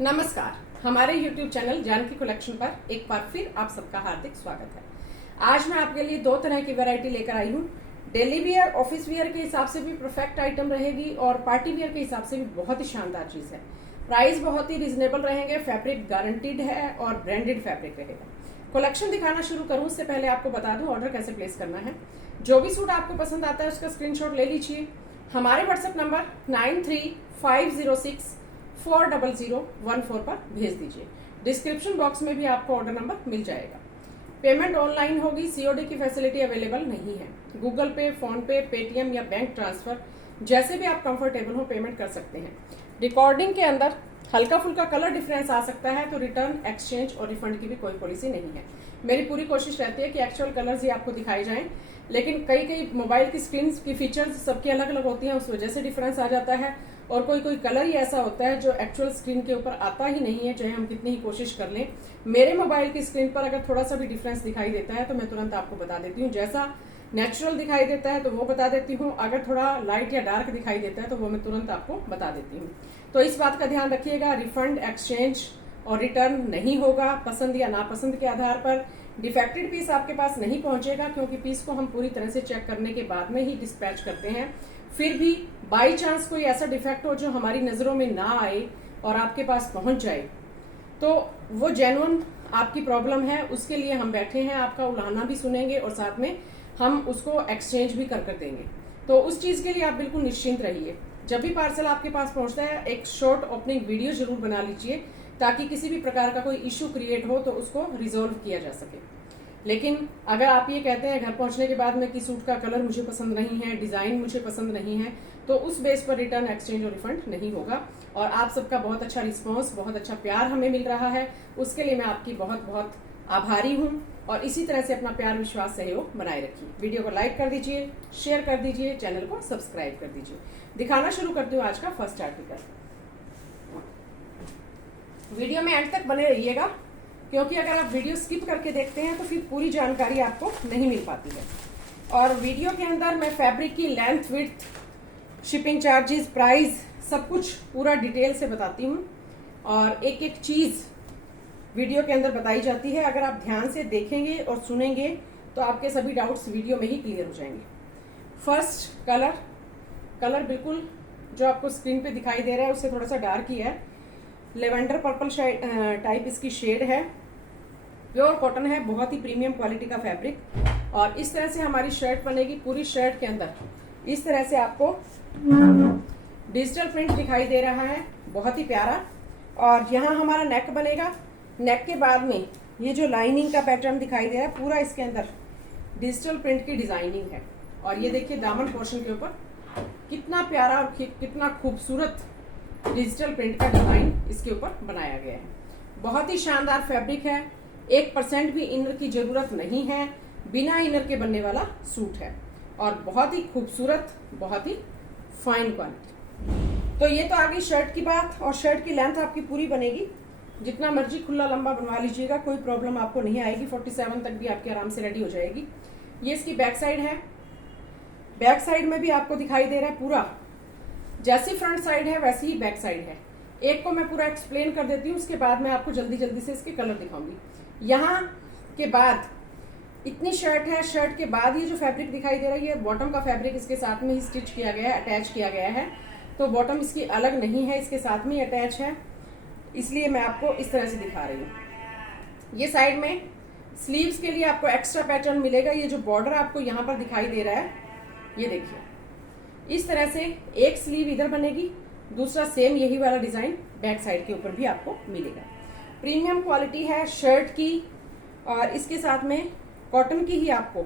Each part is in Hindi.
नमस्कार। हमारे YouTube चैनल जानकी कलेक्शन पर एक बार फिर आप सबका हार्दिक स्वागत है। आज मैं आपके लिए दो तरह की वैरायटी लेकर आई हूँ। डेली वियर, ऑफिस वियर के हिसाब से भी परफेक्ट आइटम रहेगी और पार्टी वियर के हिसाब से भी बहुत ही शानदार चीज है। प्राइस बहुत ही रिजनेबल रहेंगे, फैब्रिक गारंटीड है और ब्रांडेड फैब्रिक रहेगा। कलेक्शन दिखाना शुरू करूँ उससे पहले आपको बता दूं ऑर्डर कैसे प्लेस करना है। जो भी सूट आपको पसंद आता है उसका स्क्रीनशॉट ले लीजिए। हमारे व्हाट्सएप नंबर 9350640014 पर भेज दीजिए। डिस्क्रिप्शन बॉक्स में भी आपको ऑर्डर नंबर मिल जाएगा। पेमेंट ऑनलाइन होगी, सीओडी की फैसिलिटी अवेलेबल नहीं है। गूगल पे, फोन पे, पेटीएम या बैंक ट्रांसफर जैसे भी आप कंफर्टेबल हो पेमेंट कर सकते हैं। रिकॉर्डिंग के अंदर हल्का फुल्का कलर डिफरेंस आ सकता है, तो रिटर्न, एक्सचेंज और रिफंड की भी कोई पॉलिसी नहीं है। मेरी पूरी कोशिश रहती है कि एक्चुअल कलर्स ही आपको दिखाए जाएं, लेकिन कई मोबाइल की स्क्रीन की फीचर्स सबकी अलग अलग होती हैं, उस वजह से डिफरेंस आ जाता है। और कोई कलर ही ऐसा होता है जो एक्चुअल स्क्रीन के ऊपर आता ही नहीं है, चाहे हम कितनी ही कोशिश कर लें। मेरे मोबाइल की स्क्रीन पर अगर थोड़ा सा भी डिफरेंस दिखाई देता है तो मैं तुरंत आपको बता देती हूँ। जैसा नेचुरल दिखाई देता है तो वो बता देती हूँ, अगर थोड़ा लाइट या डार्क दिखाई देता है तो वो मैं तुरंत आपको बता देती हूँ। तो इस बात का ध्यान रखिएगा, रिफंड, एक्सचेंज और रिटर्न नहीं होगा। पसंद या नापसंद के आधार पर डिफेक्टेड पीस आपके पास नहीं पहुंचेगा, क्योंकि पीस को हम पूरी तरह से चेक करने के बाद में ही डिस्पैच करते हैं। फिर भी बाई चांस कोई ऐसा डिफेक्ट हो जो हमारी नजरों में ना आए और आपके पास पहुंच जाए, तो वो जेन्युइन आपकी प्रॉब्लम है। उसके लिए हम बैठे हैं, आपका उलाहना भी सुनेंगे और साथ में हम उसको एक्सचेंज भी कर देंगे। तो उस चीज के लिए आप बिल्कुल निश्चिंत रहिए। जब भी पार्सल आपके पास पहुंचता है एक शॉर्ट ओपनिंग वीडियो जरूर बना लीजिए, ताकि किसी भी प्रकार का कोई इश्यू क्रिएट हो तो उसको रिजोल्व किया जा सके। लेकिन अगर आप ये कहते हैं घर पहुंचने के बाद में कि सूट का कलर मुझे पसंद नहीं है, डिजाइन मुझे पसंद नहीं है, तो उस बेस पर रिटर्न, एक्सचेंज और रिफंड नहीं होगा। और आप सबका बहुत अच्छा रिस्पॉन्स, बहुत अच्छा प्यार हमें मिल रहा है, उसके लिए मैं आपकी बहुत बहुत आभारी हूँ। और इसी तरह से अपना प्यार, विश्वास, सहयोग बनाए रखिए। वीडियो को लाइक कर दीजिए, शेयर कर दीजिए, चैनल को सब्सक्राइब कर दीजिए। दिखाना शुरू करती हूँ आज का फर्स्ट आर्टिकल। वीडियो में एंड तक बने रहिएगा, क्योंकि अगर आप वीडियो स्किप करके देखते हैं तो फिर पूरी जानकारी आपको नहीं मिल पाती है। और वीडियो के अंदर मैं फैब्रिक की length, width, shipping charges, price सब कुछ पूरा डिटेल से बताती हूँ और एक एक चीज वीडियो के अंदर बताई जाती है। अगर आप ध्यान से देखेंगे और सुनेंगे तो आपके सभी डाउट्स वीडियो में ही क्लियर हो जाएंगे। फर्स्ट कलर बिल्कुल जो आपको स्क्रीन पे दिखाई दे रहा है उससे थोड़ा सा डार्क ही है। लेवेंडर पर्पल टाइप इसकी शेड है। प्योर कॉटन है, बहुत ही प्रीमियम क्वालिटी का फैब्रिक। और इस तरह से हमारी शर्ट बनेगी। पूरी शर्ट के अंदर इस तरह से आपको डिजिटल प्रिंट दिखाई दे रहा है, बहुत ही प्यारा। और यहाँ हमारा नेक बनेगा। नेक के बाद में ये जो लाइनिंग का पैटर्न दिखाई दे रहा है, पूरा इसके अंदर डिजिटल प्रिंट की डिजाइनिंग है। और ये देखिए दामन पोर्शन के ऊपर कितना प्यारा और कितना खूबसूरत डिजिटल प्रिंट का डिजाइन इसके ऊपर बनाया गया है। बहुत ही शानदार फैब्रिक है, 1% भी इनर की जरूरत नहीं है, बिना इनर के बनने वाला सूट है और बहुत ही खूबसूरत, बहुत ही फाइन क्वालिटी। तो ये तो आ गई शर्ट की बात। और शर्ट की लेंथ आपकी पूरी बनेगी, जितना मर्जी खुला लंबा बनवा लीजिएगा, कोई प्रॉब्लम आपको नहीं आएगी। 47 तक भी आपकी आराम से रेडी हो जाएगी। ये इसकी बैक साइड है। बैक साइड में भी आपको दिखाई दे रहा है पूरा जैसी फ्रंट साइड है वैसी ही बैक साइड है। एक को मैं पूरा एक्सप्लेन कर देती हूँ, उसके बाद मैं आपको जल्दी जल्दी से इसके कलर दिखाऊंगी। यहाँ के बाद इतनी शर्ट है, शर्ट के बाद ये जो फैब्रिक दिखाई दे रहा है ये बॉटम का फैब्रिक इसके साथ में ही स्टिच किया गया है, अटैच किया गया है। तो बॉटम इसकी अलग नहीं है, इसके साथ में ही अटैच है, इसलिए मैं आपको इस तरह से दिखा रही हूँ। ये साइड में स्लीव्स के लिए आपको एक्स्ट्रा पैटर्न मिलेगा। ये जो बॉर्डर आपको यहाँ पर दिखाई दे रहा है, ये देखिए इस तरह से एक स्लीव इधर बनेगी, दूसरा सेम यही वाला डिजाइन बैक साइड के ऊपर भी आपको मिलेगा। प्रीमियम क्वालिटी है शर्ट की और इसके साथ में कॉटन की ही आपको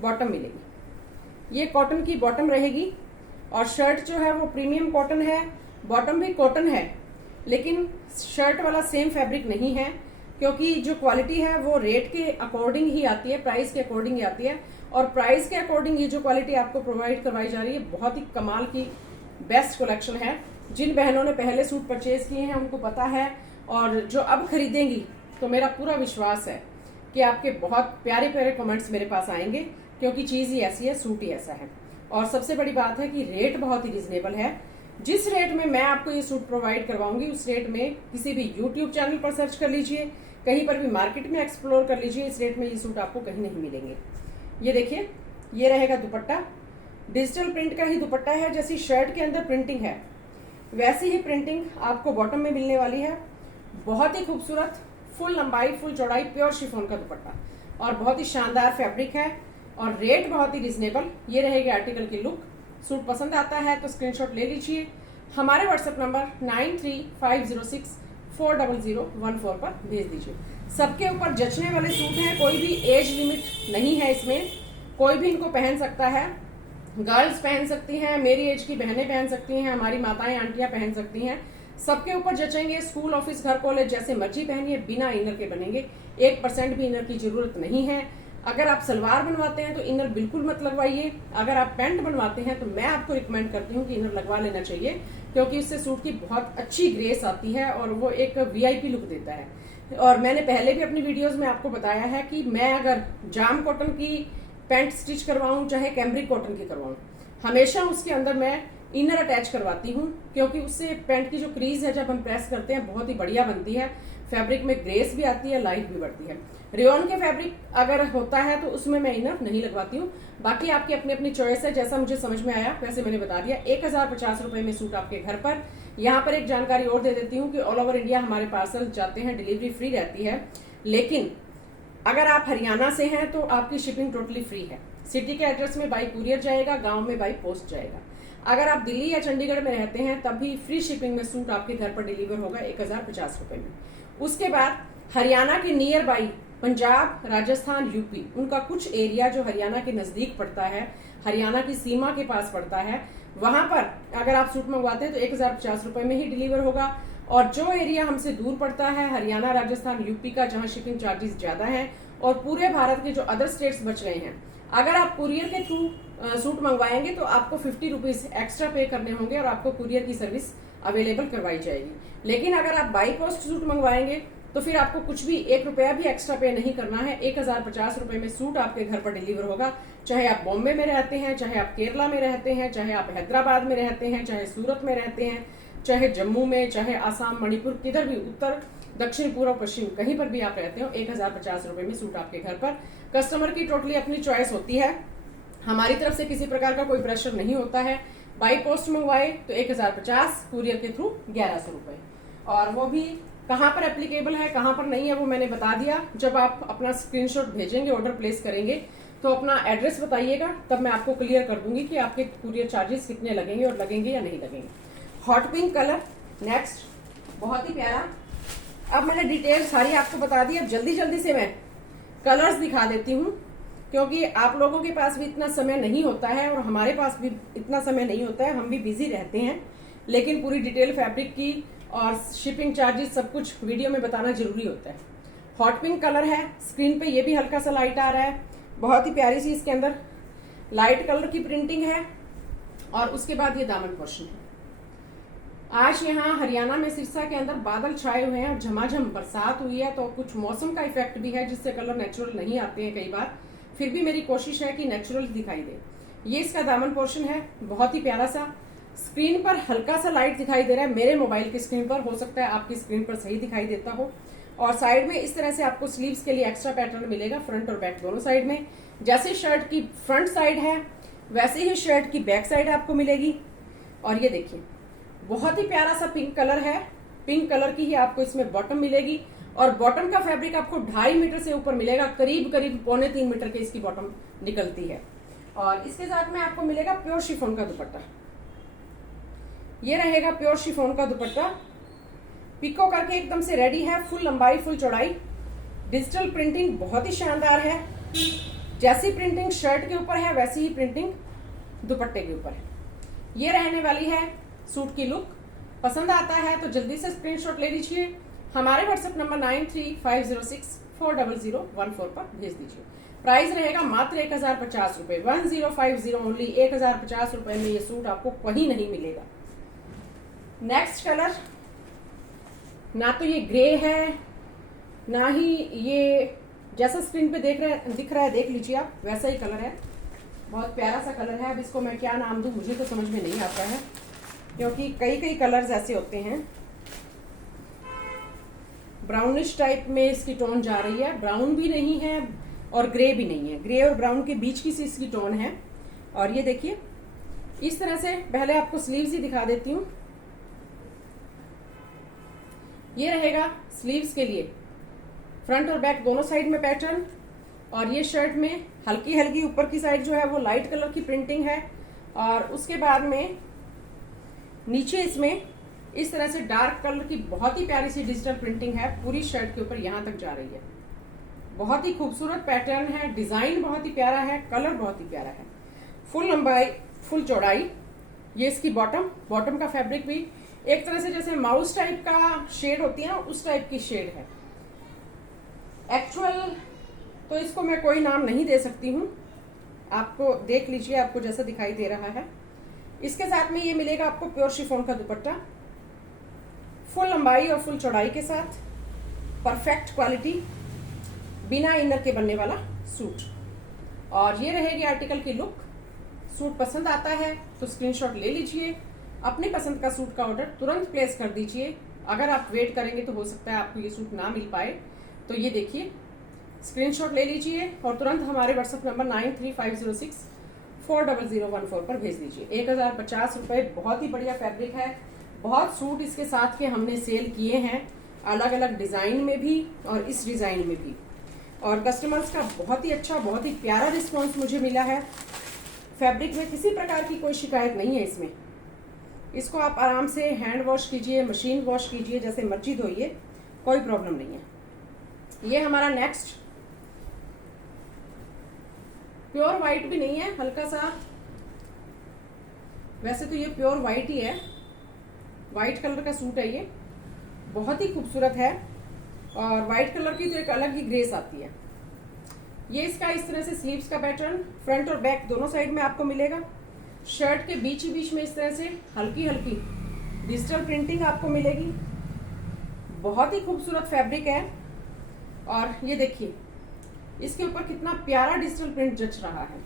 बॉटम मिलेगी। ये कॉटन की बॉटम रहेगी और शर्ट जो है वो प्रीमियम कॉटन है, बॉटम भी कॉटन है, लेकिन शर्ट वाला सेम फैब्रिक नहीं है, क्योंकि जो क्वालिटी है वो रेट के अकॉर्डिंग ही आती है, प्राइस के अकॉर्डिंग ही आती है। और प्राइस के अकॉर्डिंग ये जो क्वालिटी आपको प्रोवाइड करवाई जा रही है बहुत ही कमाल की बेस्ट कलेक्शन है। जिन बहनों ने पहले सूट परचेज किए हैं उनको पता है, और जो अब खरीदेंगी तो मेरा पूरा विश्वास है कि आपके बहुत प्यारे प्यारे कमेंट्स मेरे पास आएंगे, क्योंकि चीज़ ही ऐसी है, सूट ही ऐसा है। और सबसे बड़ी बात है कि रेट बहुत ही रिजनेबल है। जिस रेट में मैं आपको ये सूट प्रोवाइड करवाऊंगी उस रेट में किसी भी यूट्यूब चैनल पर सर्च कर लीजिए, कहीं पर भी मार्केट में एक्सप्लोर कर लीजिए, इस रेट में ये सूट आपको कहीं नहीं मिलेंगे। ये देखिए, ये रहेगा दुपट्टा, डिजिटल प्रिंट का ही दुपट्टा है। जैसी शर्ट के अंदर प्रिंटिंग है वैसी ही प्रिंटिंग आपको बॉटम में मिलने वाली है। बहुत ही खूबसूरत, फुल लंबाई फुल चौड़ाई प्योर शिफॉन का दुपट्टा और बहुत ही शानदार फैब्रिक है और रेट बहुत ही रिजनेबल। ये रहेगी आर्टिकल की लुक। सूट पसंद आता है तो स्क्रीनशॉट ले लीजिए, हमारे व्हाट्सएप नंबर 9350640014 पर भेज दीजिए। सबके ऊपर जचने वाले सूट हैं, कोई भी एज लिमिट नहीं है इसमें, कोई भी इनको पहन सकता है। गर्ल्स पहन सकती हैं, मेरी एज की बहनें पहन सकती हैं, हमारी माताएं आंटियां पहन सकती हैं, सबके ऊपर जचेंगे। स्कूल ऑफिस घर कॉलेज जैसे मर्जी पहनिए, बिना इनर के बनेंगे, 1% भी इनर की जरूरत नहीं है। अगर आप सलवार बनवाते हैं तो इनर बिल्कुल मत लगवाइए। अगर आप पैंट बनवाते हैं तो मैं आपको रिकमेंड करती हूँ कि इनर लगवा लेना चाहिए, क्योंकि इससे सूट की बहुत अच्छी ग्रेस आती है और वो एक वीआईपी लुक देता है। और मैंने पहले भी अपनी वीडियोस में आपको बताया है कि मैं अगर जाम कॉटन की पैंट स्टिच करवाऊं चाहे कैम्ब्रिक कॉटन की करवाऊं, हमेशा उसके अंदर मैं इनर अटैच करवाती हूँ, क्योंकि उससे पैंट की जो क्रीज है जब हम प्रेस करते हैं बहुत ही बढ़िया बनती है, फैब्रिक में ग्रेस भी आती है, लाइट भी बढ़ती है। रेयॉन के फैब्रिक अगर होता है तो उसमें मैं इनर नहीं लगवाती हूँ। बाकी आपकी अपनी अपनी चॉइस है, जैसा मुझे समझ में आया वैसे मैंने बता दिया। 1050 रुपए में सूट आपके घर पर। यहाँ पर एक जानकारी और दे देती हूँ कि ऑल ओवर इंडिया हमारे पार्सल जाते हैं, डिलीवरी फ्री रहती है, लेकिन अगर आप हरियाणा से हैं तो आपकी शिपिंग टोटली फ्री है। सिटी के एड्रेस में बाई कुरियर जाएगा, गांव में बाई पोस्ट जाएगा। अगर आप दिल्ली या चंडीगढ़ में रहते हैं तब भी फ्री शिपिंग में सूट आपके घर पर डिलीवर होगा 1050 रुपए में। उसके बाद हरियाणा के near by Punjab, Rajasthan, UP, उनका कुछ एरिया जो हरियाणा के नजदीक पड़ता है, हरियाणा की सीमा के पास पड़ता है, वहां पर अगर आप सूट मंगवाते हैं तो 1050 रुपए में ही डिलीवर होगा। और जो एरिया हमसे दूर पड़ता है, हरियाणा, राजस्थान, यूपी का, जहां शिपिंग चार्जेस ज्यादा हैं, और पूरे भारत के जो अदर स्टेट्स बच रहे हैं, अगर आप कुरियर के थ्रू सूट मंगवाएंगे तो आपको 50 रुपीज एक्स्ट्रा पे करने होंगे और आपको कुरियर की सर्विस अवेलेबल करवाई जाएगी। लेकिन अगर आप बाई पोस्ट सूट मंगवाएंगे तो फिर आपको कुछ भी 1 रुपया भी एक्स्ट्रा पे नहीं करना है। 1050 रुपए में सूट आपके घर पर डिलीवर होगा, चाहे आप बॉम्बे में रहते हैं, चाहे आप केरला में रहते हैं, चाहे आप हैदराबाद में रहते हैं, चाहे सूरत में रहते हैं, चाहे जम्मू में, चाहे आसाम, मणिपुर, किधर भी, उत्तर, दक्षिण, पूर्व, पश्चिम, कहीं पर भी आप रहते हो, 1050 रुपए में सूट आपके घर पर। कस्टमर की टोटली अपनी चॉइस होती है, हमारी तरफ से किसी प्रकार का कोई प्रेशर नहीं होता है। बाई पोस्ट मंगवाए तो 1050, कुरियर के थ्रू 1100 रुपए। और वो भी कहाँ पर एप्लीकेबल है, कहाँ पर नहीं है, वो मैंने बता दिया। जब आप अपना स्क्रीनशॉट भेजेंगे, ऑर्डर प्लेस करेंगे, तो अपना एड्रेस बताइएगा, तब मैं आपको क्लियर कर दूंगी कि आपके कुरियर चार्जेस कितने लगेंगे और लगेंगे या नहीं लगेंगे। हॉट पिंक कलर नेक्स्ट, बहुत ही प्यारा। अब मैंने डिटेल सारी आपको बता दी। अब जल्दी जल्दी से मैं कलर्स दिखा देती हूँ, क्योंकि आप लोगों के पास भी इतना समय नहीं होता है और हमारे पास भी इतना समय नहीं होता है, हम भी बिजी रहते हैं, लेकिन पूरी डिटेल फैब्रिक की और शिपिंग चार्जेस सब कुछ वीडियो में बताना जरूरी होता है। हॉट पिंक कलर है, स्क्रीन पे ये भी हल्का सा लाइट आ रहा है, बहुत ही प्यारी सी इसके अंदर लाइट कलर की प्रिंटिंग है। और उसके बाद ये दामन पोर्शन है। आज यहाँ हरियाणा में सिरसा के अंदर बादल छाए हुए हैं और झमाझम बरसात हुई है, तो कुछ मौसम का इफेक्ट भी है जिससे कलर नेचुरल नहीं आते हैं कई बार, फिर भी मेरी कोशिश है कि नेचुरल दिखाई दे। ये इसका दामन पोर्शन है, बहुत ही प्यारा सा। स्क्रीन पर हल्का सा लाइट दिखाई दे रहा है, मेरे मोबाइल की स्क्रीन पर, हो सकता है आपकी स्क्रीन पर सही दिखाई देता हो। और साइड में इस तरह से आपको स्लीव्स के लिए एक्स्ट्रा पैटर्न मिलेगा, फ्रंट और बैक दोनों साइड में। जैसे शर्ट की फ्रंट साइड है वैसे ही शर्ट की बैक साइड आपको मिलेगी। और ये देखिए, बहुत ही प्यारा सा पिंक कलर है, पिंक कलर की ही आपको इसमें बॉटम मिलेगी। और बॉटम का फैब्रिक आपको 2.5 मीटर से ऊपर मिलेगा, करीब करीब 2.25 मीटर के इसकी बॉटम निकलती है। और इसके साथ में आपको मिलेगा प्योर शिफॉन का दुपट्टा। ये रहेगा प्योर शिफॉन का दुपट्टा, पिको करके एकदम से रेडी है, फुल लंबाई फुल चौड़ाई। डिजिटल प्रिंटिंग बहुत ही शानदार है, जैसी प्रिंटिंग शर्ट के ऊपर है वैसी ही प्रिंटिंग दुपट्टे के ऊपर है। ये रहने वाली है सूट की लुक। पसंद आता है तो जल्दी से स्क्रीनशॉट ले लीजिए, हमारे व्हाट्सएप नंबर 9350640014 पर भेज दीजिए। प्राइस रहेगा मात्र 1050 रुपए, 1050 ओनली। 1050 रुपए में ये सूट आपको कहीं नहीं मिलेगा। नेक्स्ट कलर, ना तो ये ग्रे है ना ही ये जैसा स्क्रीन पे दिख रहा है देख लीजिए आप, वैसा ही कलर है, बहुत प्यारा सा कलर है। अब इसको मैं क्या नाम दूं मुझे तो समझ में नहीं आता है। क्योंकि कई कई कलर्स ऐसे होते हैं। ब्राउनिश टाइप में इसकी टोन जा रही है, ब्राउन भी नहीं है और ग्रे भी नहीं है, ग्रे और ब्राउन के बीच की सी इसकी टोन है। और ये देखिए इस तरह से, पहले आपको स्लीव्स ही दिखा देती हूँ। ये रहेगा स्लीव्स के लिए, फ्रंट और बैक दोनों साइड में पैटर्न। और ये शर्ट में हल्की हल्की ऊपर की साइड जो है वो लाइट कलर की प्रिंटिंग है, और उसके बाद में नीचे इसमें इस तरह से डार्क कलर की बहुत ही प्यारी सी डिजिटल प्रिंटिंग है, पूरी शर्ट के ऊपर यहाँ तक जा रही है। बहुत ही खूबसूरत पैटर्न है, डिजाइन बहुत ही प्यारा है, कलर बहुत ही प्यारा है। फुल लंबाई फुल चौड़ाई। ये इसकी बॉटम का फैब्रिक भी एक तरह से जैसे माउस टाइप का शेड होती है ना, उस टाइप की शेड है। एक्चुअल तो इसको मैं कोई नाम नहीं दे सकती हूँ, आपको देख लीजिए, आपको जैसा दिखाई दे रहा है। इसके साथ में ये मिलेगा आपको प्योर शिफॉन का दुपट्टा, फुल लंबाई और फुल चौड़ाई के साथ, परफेक्ट क्वालिटी, बिना इनर के बनने वाला सूट। और ये रहेगी आर्टिकल की लुक। सूट पसंद आता है तो स्क्रीनशॉट ले लीजिए, अपनी पसंद का सूट का ऑर्डर तुरंत प्लेस कर दीजिए। अगर आप वेट करेंगे तो हो सकता है आपको ये सूट ना मिल पाए, तो ये देखिए स्क्रीनशॉट ले लीजिए और तुरंत हमारे व्हाट्सएप नंबर 9350640014 पर भेज दीजिए। 1050 रुपये, बहुत ही बढ़िया फैब्रिक है। बहुत सूट इसके साथ के हमने सेल किए हैं, अलग अलग डिज़ाइन में भी और इस डिज़ाइन में भी, और कस्टमर्स का बहुत ही अच्छा, बहुत ही प्यारा रिस्पॉन्स मुझे मिला है। फैब्रिक में किसी प्रकार की कोई शिकायत नहीं है इसमें। इसको आप आराम से हैंड वॉश कीजिए, मशीन वॉश कीजिए, जैसे मर्जी धोइए, कोई प्रॉब्लम नहीं है। ये हमारा नेक्स्ट प्योर वाइट भी नहीं है, हल्का सा, वैसे तो ये प्योर वाइट ही है, वाइट कलर का सूट है। ये बहुत ही खूबसूरत है और वाइट कलर की तो एक अलग ही ग्रेस आती है। ये इसका इस तरह से स्लीव्स का पैटर्न फ्रंट और बैक दोनों साइड में आपको मिलेगा। शर्ट के बीच ही बीच में इस तरह से हल्की हल्की डिजिटल प्रिंटिंग आपको मिलेगी। बहुत ही खूबसूरत फैब्रिक है। और ये देखिए इसके ऊपर कितना प्यारा डिजिटल प्रिंट जच रहा है,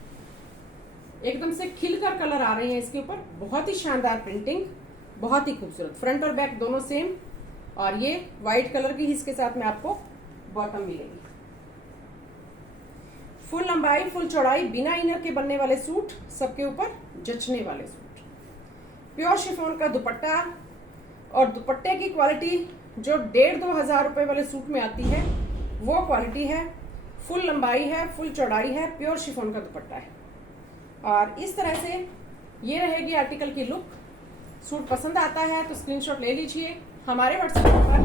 एकदम से खिलकर कलर आ रहे हैं इसके ऊपर। बहुत ही शानदार प्रिंटिंग, बहुत ही खूबसूरत, फ्रंट और बैक दोनों सेम। और ये व्हाइट कलर की इसके साथ में आपको बॉटम मिलेगी। फुल लंबाई फुल चौड़ाई, बिना इनर के बनने वाले सूट, सबके ऊपर जचने वाले सूट। प्योर शिफॉन का दुपट्टा, और दुपट्टे की क्वालिटी जो 1,500-2 हजार रुपए वाले सूट में आती है वो क्वालिटी है। फुल लंबाई है, फुल चौड़ाई है, प्योर शिफॉन का दुपट्टा है। और इस तरह से ये रहेगी आर्टिकल की लुक। सूट पसंद आता है तो स्क्रीनशॉट ले लीजिए, हमारे व्हाट्सएप नंबर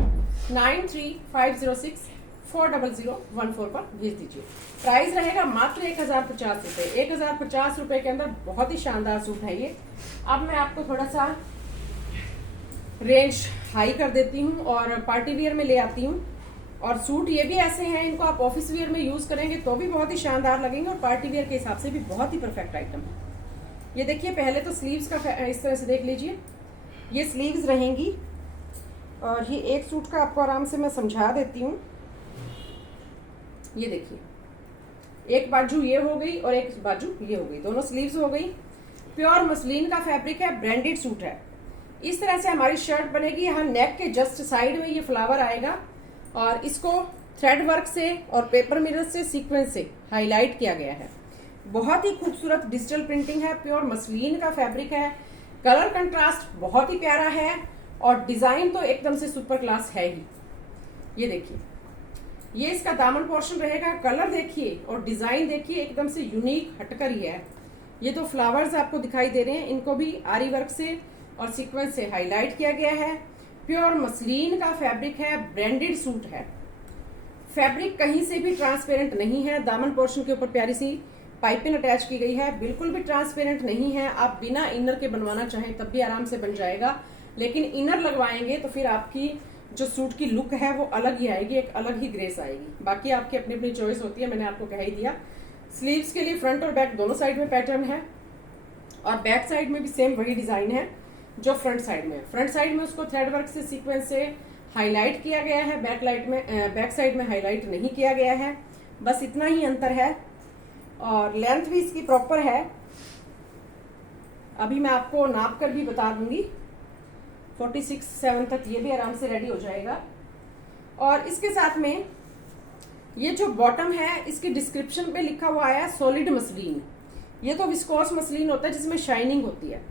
9350640014 पर भेज दीजिए। प्राइस रहेगा मात्र 1050 रुपये। 1050 रुपये के अंदर बहुत ही शानदार सूट है ये। अब मैं आपको थोड़ा सा रेंज हाई कर देती हूँ और पार्टी वियर में ले आती हूँ। और सूट ये भी ऐसे हैं, इनको आप ऑफिस वियर में यूज करेंगे तो भी बहुत ही शानदार लगेंगे और पार्टी वियर के हिसाब से भी बहुत ही परफेक्ट आइटम है। ये देखिए, पहले तो स्लीव्स का इस तरह से देख लीजिए, ये स्लीव्स रहेंगी। और ये एक सूट का आपको आराम से मैं समझा देती हूँ। ये देखिए, एक बाजू ये हो गई और एक बाजू ये हो गई, दोनों स्लीव्स हो गई। प्योर मसलिन का फैब्रिक है, ब्रांडेड सूट है। इस तरह से हमारी शर्ट बनेगी। यहाँ नेक के जस्ट साइड में ये फ्लावर आएगा और इसको थ्रेड वर्क से और पेपर मिरर से, सीक्वेंस से हाईलाइट किया गया है। बहुत ही खूबसूरत डिजिटल प्रिंटिंग है, प्योर मसलिन का फैब्रिक है। कलर कंट्रास्ट बहुत ही प्यारा है और डिजाइन तो एकदम से सुपर क्लास है ही। ये देखिए, ये इसका दामन पोर्शन रहेगा। कलर देखिए और डिजाइन देखिए, एकदम से यूनिक हटकर ही है। ये तो फ्लावर्स आपको दिखाई दे रहे हैं, इनको भी आरी वर्क से और सीक्वेंस से हाईलाइट किया गया है। प्योर मसलिन का फैब्रिक है, ब्रांडेड सूट है। फैब्रिक कहीं से भी ट्रांसपेरेंट नहीं है। दामन पोर्शन के ऊपर प्यारी सी पाइपिंग अटैच की गई है, बिल्कुल भी ट्रांसपेरेंट नहीं है। आप बिना इनर के बनवाना चाहें तब भी आराम से बन जाएगा, लेकिन इनर लगवाएंगे तो फिर आपकी जो सूट की लुक है वो अलग ही आएगी, एक अलग ही ग्रेस आएगी। बाकी आपकी अपनी अपनी चॉइस होती है, मैंने आपको कह ही दिया। स्लीव्स के लिए फ्रंट और बैक दोनों साइड में पैटर्न है और बैक साइड में भी सेम वही डिजाइन है जो फ्रंट साइड में है। फ्रंट साइड में उसको थ्रेड वर्क से, सीक्वेंस से हाईलाइट किया गया है, बैक साइड में हाईलाइट नहीं किया गया है। बस इतना ही अंतर है और लेंथ भी इसकी प्रॉपर है। अभी मैं आपको नाप कर भी बता दूंगी। 46-47 तक ये भी आराम से रेडी हो जाएगा। और इसके साथ में ये जो बॉटम है इसकी डिस्क्रिप्शन पे लिखा हुआ है सॉलिड मसलिन। ये तो विस्कोस मसलिन होता है जिसमें शाइनिंग होती है,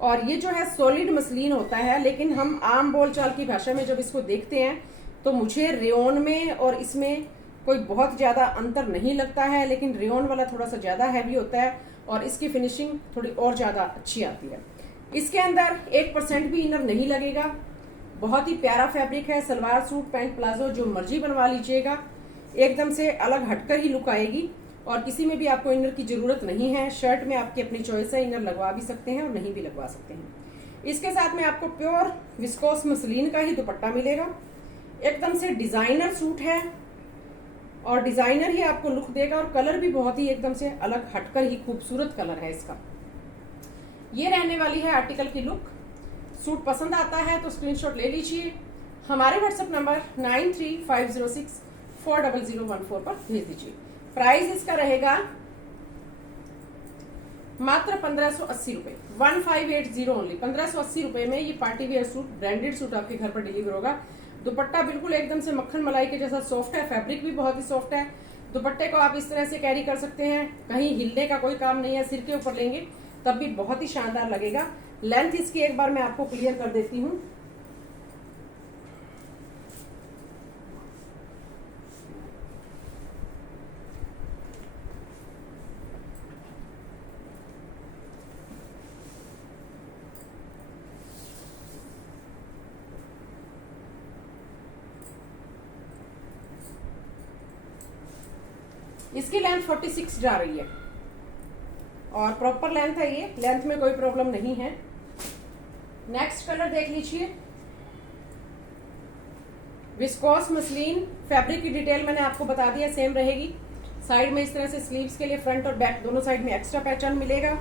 और ये जो है सॉलिड मसलिन होता है। लेकिन हम आम बोलचाल की भाषा में जब इसको देखते हैं तो मुझे रेयन में और इसमें कोई बहुत ज़्यादा अंतर नहीं लगता है, लेकिन रेयन वाला थोड़ा सा ज़्यादा हैवी होता है और इसकी फिनिशिंग थोड़ी और ज़्यादा अच्छी आती है। इसके अंदर 1% भी इनर नहीं लगेगा। बहुत ही प्यारा फैब्रिक है। सलवार सूट पैंट प्लाजो जो मर्जी बनवा लीजिएगा, एकदम से अलग हटकर ही लुक आएगी और किसी में भी आपको इनर की जरूरत नहीं है। शर्ट में आपकी अपनी चॉइस है, इनर लगवा भी सकते हैं और नहीं भी लगवा सकते हैं। इसके साथ में आपको प्योर विस्कोस मसलिन का ही दुपट्टा मिलेगा। एकदम से डिजाइनर सूट है और डिजाइनर ही आपको लुक देगा, और कलर भी बहुत ही एकदम से अलग हटकर ही खूबसूरत कलर है इसका। ये रहने वाली है आर्टिकल की लुक। सूट पसंद आता है तो स्क्रीनशॉट ले लीजिए, हमारे व्हाट्सएप नंबर 9350640014 पर भेज दीजिए। प्राइस इसका रहेगा मात्र 1580 रुपए, 1580 ओनली। 1580 रुपए में ये party wear suit, branded suit आपके घर पर डिलीवर होगा। दुपट्टा बिल्कुल एकदम से मक्खन मलाई के जैसा सॉफ्ट है, फैब्रिक भी बहुत ही सॉफ्ट है। दुपट्टे को आप इस तरह से कैरी कर सकते हैं, कहीं हिलने का कोई काम नहीं है। सिर के ऊपर लेंगे तब भी बहुत ही शानदार लगेगा। लेंथ इसकी एक बार मैं आपको क्लियर कर देती हूँ। इसकी लेंथ 46 जा रही है और प्रॉपर लेंथ है ये, लेंथ में कोई प्रॉब्लम नहीं है। नेक्स्ट कलर देख लीजिए। विस्कोस मसलिन फैब्रिक की डिटेल मैंने आपको बता दिया, सेम रहेगी। साइड में इस तरह से स्लीव्स के लिए फ्रंट और बैक दोनों साइड में एक्स्ट्रा पैटर्न मिलेगा।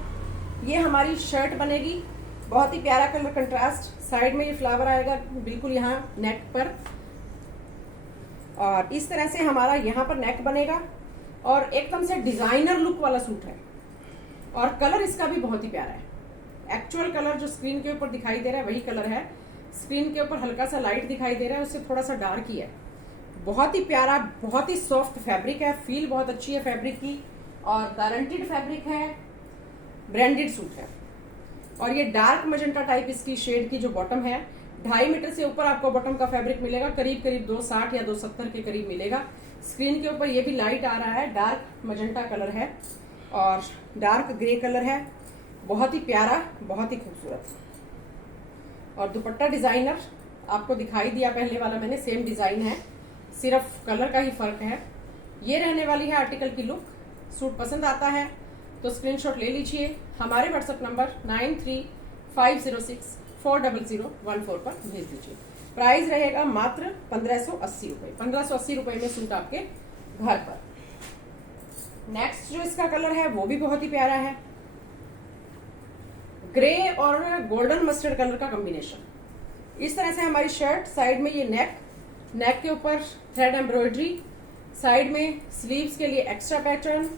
ये हमारी शर्ट बनेगी, बहुत ही प्यारा कलर कंट्रास्ट। साइड में ये फ्लावर आएगा बिल्कुल यहाँ नेक पर, और इस तरह से हमारा यहाँ पर नेक बनेगा और एकदम से डिजाइनर लुक वाला सूट है। और कलर इसका भी बहुत ही प्यारा है। एक्चुअल कलर जो स्क्रीन के ऊपर दिखाई दे रहा है वही कलर है। स्क्रीन के ऊपर हल्का सा लाइट दिखाई दे रहा है, उससे थोड़ा सा डार्क ही है। बहुत ही प्यारा, बहुत ही सॉफ्ट फैब्रिक है। फील बहुत अच्छी है फैब्रिक की और गारंटीड फैब्रिक है, ब्रांडेड सूट है। और ये डार्क मजेंटा टाइप इसकी शेड की जो बॉटम है, 2.5 मीटर से ऊपर आपको बॉटम का फैब्रिक मिलेगा। करीब करीब 260 या 270 के करीब मिलेगा। स्क्रीन के ऊपर ये भी लाइट आ रहा है, डार्क मजेंटा कलर है और डार्क ग्रे कलर है। बहुत ही प्यारा, बहुत ही खूबसूरत। और दुपट्टा डिजाइनर आपको दिखाई दिया पहले वाला मैंने, सेम डिजाइन है, सिर्फ कलर का ही फर्क है। ये रहने वाली है आर्टिकल की लुक। सूट पसंद आता है तो स्क्रीनशॉट ले लीजिए, हमारे व्हाट्सएप नंबर 9350640014 पर भेज दीजिए। प्राइस रहेगा मात्र 1580 रुपए। 1580 रुपए में सूट आपके घर पर। नेक्स्ट जो इसका कलर है वो भी बहुत ही प्यारा है, ग्रे और गोल्डन मस्टर्ड कलर का कॉम्बिनेशन। इस तरह से हमारी शर्ट, साइड में ये नेक के ऊपर थ्रेड एम्ब्रॉयडरी, साइड में स्लीव्स के लिए एक्स्ट्रा पैटर्न,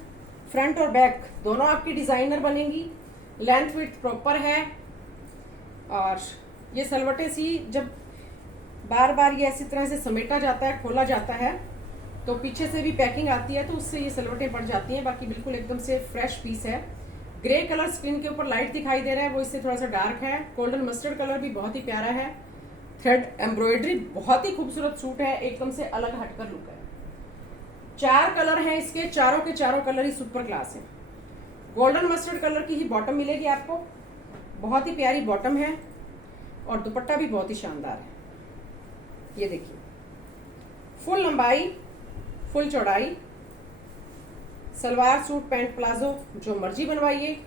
फ्रंट और बैक दोनों आपकी डिजाइनर बनेंगी। लेंथ विड्थ प्रॉपर है और ये सलवटें सी जब बार बार ये ऐसी तरह से समेटा जाता है, खोला जाता है, तो पीछे से भी पैकिंग आती है तो उससे ये सलवटें पड़ जाती हैं। बाकी बिल्कुल एकदम से फ्रेश पीस है। ग्रे कलर स्क्रीन के ऊपर लाइट दिखाई दे रहा है, वो इससे थोड़ा सा डार्क है। गोल्डन मस्टर्ड कलर भी बहुत ही प्यारा है। थ्रेड एम्ब्रॉयडरी, बहुत ही खूबसूरत सूट है, एकदम से अलग हटकर लुक है। 4 कलर हैं इसके, चारों के चारों कलर ही सुपर क्लास है। गोल्डन मस्टर्ड कलर की ही बॉटम मिलेगी आपको, बहुत ही प्यारी बॉटम है और दुपट्टा भी बहुत ही शानदार है। ये देखिए, फुल लंबाई, फुल चौड़ाई, सलवार सूट पैंट प्लाजो जो मर्जी बनवाइए,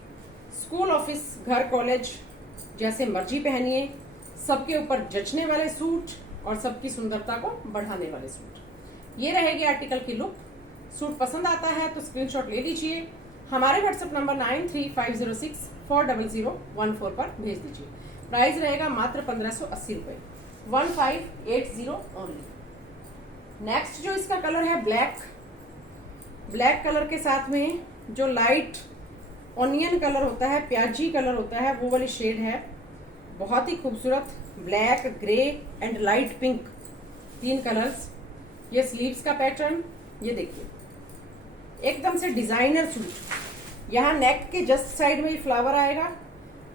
स्कूल ऑफिस घर कॉलेज जैसे मर्जी पहनिए, सबके ऊपर जचने वाले सूट और सबकी सुंदरता को बढ़ाने वाले सूट। ये रहेगी आर्टिकल की लुक। सूट पसंद आता है तो स्क्रीनशॉट ले लीजिए, हमारे व्हाट्सएप नंबर 9350640014 पर भेज दीजिए। प्राइस रहेगा मात्र 1580 रुपए, 1580 ओनली। नेक्स्ट जो इसका कलर है ब्लैक कलर के साथ में जो लाइट ऑनियन कलर होता है, प्याजी कलर होता है, वो वाली शेड है। बहुत ही खूबसूरत black, grey and light pink, 3 colours. ये स्लीव्स का पैटर्न, ये देखिए एकदम से डिजाइनर सूट। यहाँ नेक के जस्ट साइड में ये फ्लावर आएगा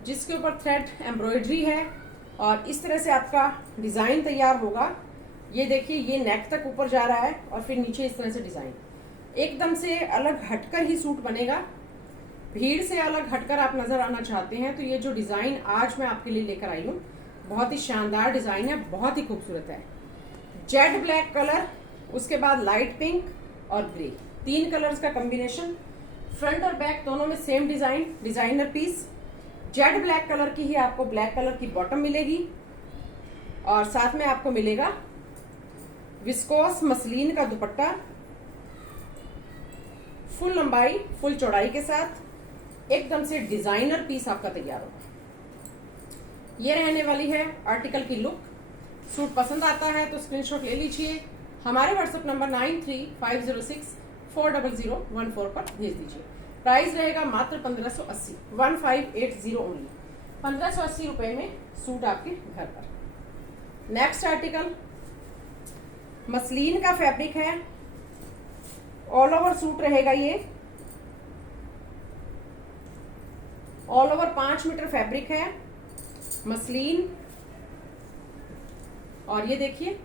जिसके ऊपर थ्रेड एम्ब्रॉयडरी है और इस तरह से आपका डिजाइन तैयार होगा। ये देखिए ये नेक तक ऊपर जा रहा है और फिर नीचे इस तरह से डिजाइन, एकदम से अलग हटकर ही सूट बनेगा। भीड़ से अलग हटकर आप नजर आना चाहते हैं तो ये जो डिजाइन आज मैं आपके लिए लेकर आई हूँ बहुत ही शानदार डिजाइन है, बहुत ही खूबसूरत है। जेड ब्लैक कलर, उसके बाद लाइट पिंक और ग्रे, 3 कलर्स का कॉम्बिनेशन। फ्रंट और बैक दोनों में same design, designer piece. Jet black colour की ही आपको ब्लैक कलर की बॉटम मिलेगी और साथ में आपको मिलेगा विस्कोस मसलिन का दुपट्टा, फुल लंबाई फुल चौड़ाई के साथ, एकदम से डिजाइनर पीस आपका तैयार होगा। ये रहने वाली है आर्टिकल की लुक। सूट पसंद आता है तो स्क्रीनशॉट ले लीजिए, हमारे व्हाट्सएप नंबर 9350640014 पर भेज दीजिए। प्राइस रहेगा मात्र 1580, 1580 ओनली, 1580 रुपए में सूट आपके घर पर। नेक्स्ट आर्टिकल मसलिन का फैब्रिक है, ऑल ओवर सूट रहेगा ये, ऑल ओवर 5 मीटर फैब्रिक है मसलिन। और ये देखिए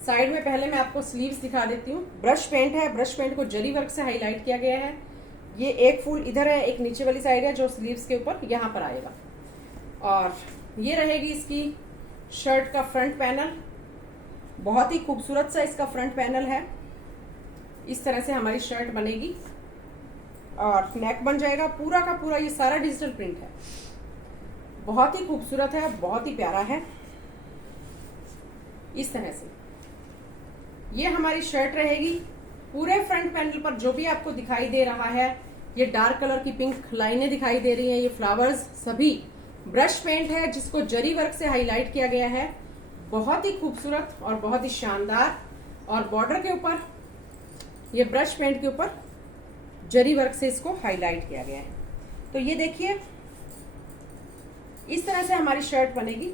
साइड में पहले मैं आपको स्लीव्स दिखा देती हूँ। ब्रश पेंट है, ब्रश पेंट को जरी वर्क से हाईलाइट किया गया है। ये एक फूल इधर है, एक नीचे वाली साइड है जो स्लीव्स के ऊपर यहाँ पर आएगा। और ये रहेगी इसकी शर्ट का फ्रंट पैनल, बहुत ही खूबसूरत सा इसका फ्रंट पैनल है। इस तरह से हमारी शर्ट बनेगी और नेक बन जाएगा पूरा का पूरा। ये सारा डिजिटल प्रिंट है, बहुत ही खूबसूरत है, बहुत ही प्यारा है। इस तरह से ये हमारी शर्ट रहेगी। पूरे फ्रंट पैनल पर जो भी आपको दिखाई दे रहा है, ये डार्क कलर की पिंक लाइनें दिखाई दे रही हैं, ये फ्लावर्स सभी ब्रश पेंट है जिसको जरी वर्क से हाईलाइट किया गया है। बहुत ही खूबसूरत और बहुत ही शानदार। और बॉर्डर के ऊपर ये ब्रश पेंट के ऊपर जरी वर्क से इसको हाईलाइट किया गया है। तो ये देखिए इस तरह से हमारी शर्ट बनेगी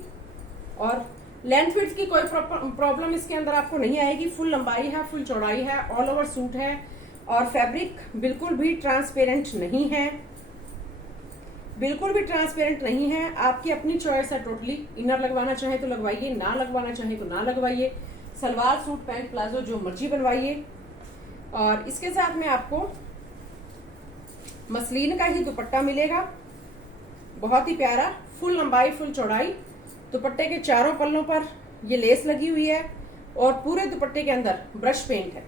और लेंथ विड्थ की कोई प्रॉब्लम इसके अंदर आपको नहीं आएगी। फुल लंबाई है, फुल चौड़ाई है, ऑल ओवर सूट है और फैब्रिक बिल्कुल भी ट्रांसपेरेंट नहीं है, बिल्कुल भी ट्रांसपेरेंट नहीं है। आपकी अपनी चॉइस है टोटली। इनर लगवाना चाहे तो लगवाइए, ना लगवाना चाहे तो ना लगवाइए। सलवार सूट पैंट प्लाजो जो मर्जी बनवाइए। और इसके साथ में आपको मसलिन का ही दुपट्टा मिलेगा, बहुत ही प्यारा, फुल लंबाई फुल चौड़ाई। दुपट्टे के चारों पल्लों पर ये लेस लगी हुई है और पूरे दुपट्टे के अंदर ब्रश पेंट है,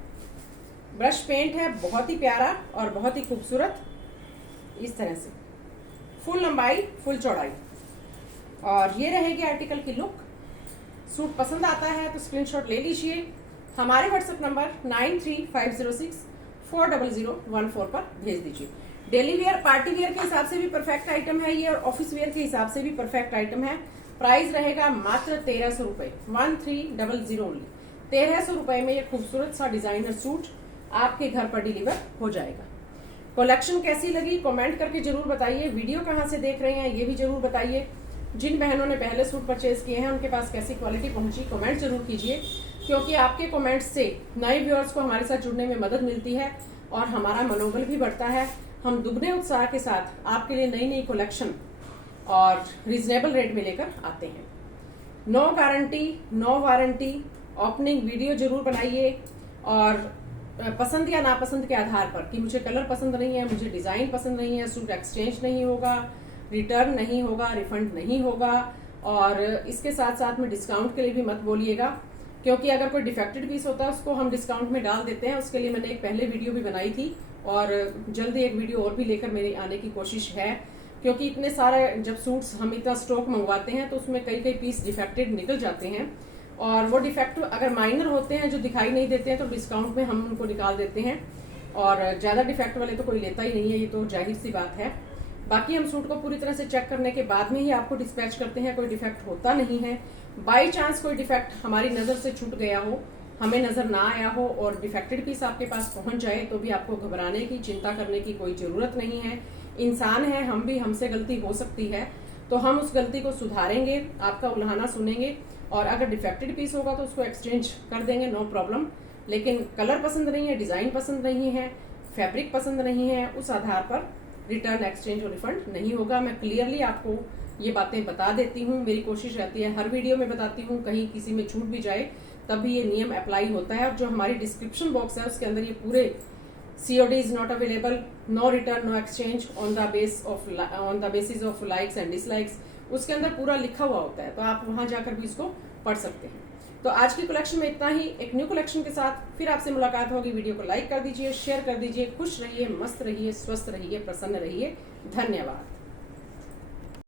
ब्रश पेंट है, बहुत ही प्यारा और बहुत ही खूबसूरत। इस तरह से फुल लंबाई फुल चौड़ाई। और ये रहेगी आर्टिकल की लुक। सूट पसंद आता है तो स्क्रीनशॉट ले लीजिए, हमारे व्हाट्सएप नंबर 9350640014 पर भेज दीजिए। डेली वेयर पार्टी वेयर के हिसाब से भी परफेक्ट आइटम है ये और ऑफिस वेयर के हिसाब से भी परफेक्ट आइटम है। प्राइस रहेगा मात्र 1300 रुपए, 1300 ओनली। 1300 रुपए में ये खूबसूरत सा डिजाइनर सूट आपके घर पर डिलीवर हो जाएगा। कलेक्शन कैसी लगी कमेंट करके जरूर बताइए। वीडियो कहाँ से देख रहे हैं ये भी जरूर बताइए। जिन बहनों ने पहले सूट परचेज किए हैं उनके पास कैसी क्वालिटी पहुंची कमेंट जरूर कीजिए, क्योंकि आपके कमेंट्स से नए व्यूअर्स को हमारे साथ जुड़ने में मदद मिलती है और हमारा मनोबल भी बढ़ता है। हम दुगने उत्साह के साथ आपके लिए नई नई कलेक्शन और रीजनेबल रेट में लेकर आते हैं। No guarantee no warranty opening video जरूर बनाइए और पसंद या नापसंद के आधार पर कि मुझे कलर पसंद नहीं है, मुझे डिजाइन पसंद नहीं है, सूट एक्सचेंज नहीं होगा, रिटर्न नहीं होगा, रिफंड नहीं होगा। और इसके साथ साथ में डिस्काउंट के लिए भी मत बोलिएगा, क्योंकि अगर कोई डिफेक्टेड पीस होता है उसको हम डिस्काउंट में डाल देते हैं। उसके लिए मैंने एक पहले वीडियो भी बनाई थी और जल्दी एक वीडियो और भी लेकर मेरी आने की कोशिश है, क्योंकि इतने सारे जब सूट्स हम इतना स्टॉक मंगवाते हैं तो उसमें कई कई पीस डिफेक्टेड निकल जाते हैं और वो डिफेक्ट अगर माइनर होते हैं जो दिखाई नहीं देते हैं तो डिस्काउंट में हम उनको निकाल देते हैं और ज़्यादा डिफेक्ट वाले तो कोई लेता ही नहीं है, ये तो जाहिर सी बात है। बाकी हम सूट को पूरी तरह से चेक करने के बाद में ही आपको डिस्पैच करते हैं, कोई डिफेक्ट होता नहीं है। बाई चांस कोई डिफेक्ट हमारी नज़र से छूट गया हो, हमें नज़र ना आया हो और डिफेक्टेड पीस आपके पास पहुंच जाए तो भी आपको घबराने की चिंता करने की कोई ज़रूरत नहीं है। इंसान है हम भी, हमसे गलती हो सकती है तो हम उस गलती को सुधारेंगे, आपका उल्हाना सुनेंगे, और अगर डिफेक्टेड पीस होगा तो उसको एक्सचेंज कर देंगे, नो प्रॉब्लम। लेकिन कलर पसंद नहीं है, डिज़ाइन पसंद नहीं है, फैब्रिक पसंद नहीं है, उस आधार पर रिटर्न, एक्सचेंज और रिफंड नहीं होगा। मैं क्लियरली आपको ये बातें बता देती हूँ। मेरी कोशिश रहती है हर वीडियो में बताती हूँ, कहीं किसी में छूट भी जाए तब भी ये नियम अप्लाई होता है। और जो हमारी डिस्क्रिप्शन बॉक्स है उसके अंदर ये पूरे COD is not available, no return, no exchange on the basis of likes and dislikes, उसके अंदर पूरा लिखा हुआ होता है, तो आप वहां जाकर भी इसको पढ़ सकते हैं। तो आज की कलेक्शन में इतना ही। एक न्यू कलेक्शन के साथ फिर आपसे मुलाकात होगी। वीडियो को लाइक कर दीजिए, शेयर कर दीजिए। खुश रहिए, मस्त रहिए, स्वस्थ रहिए, प्रसन्न रहिए। धन्यवाद।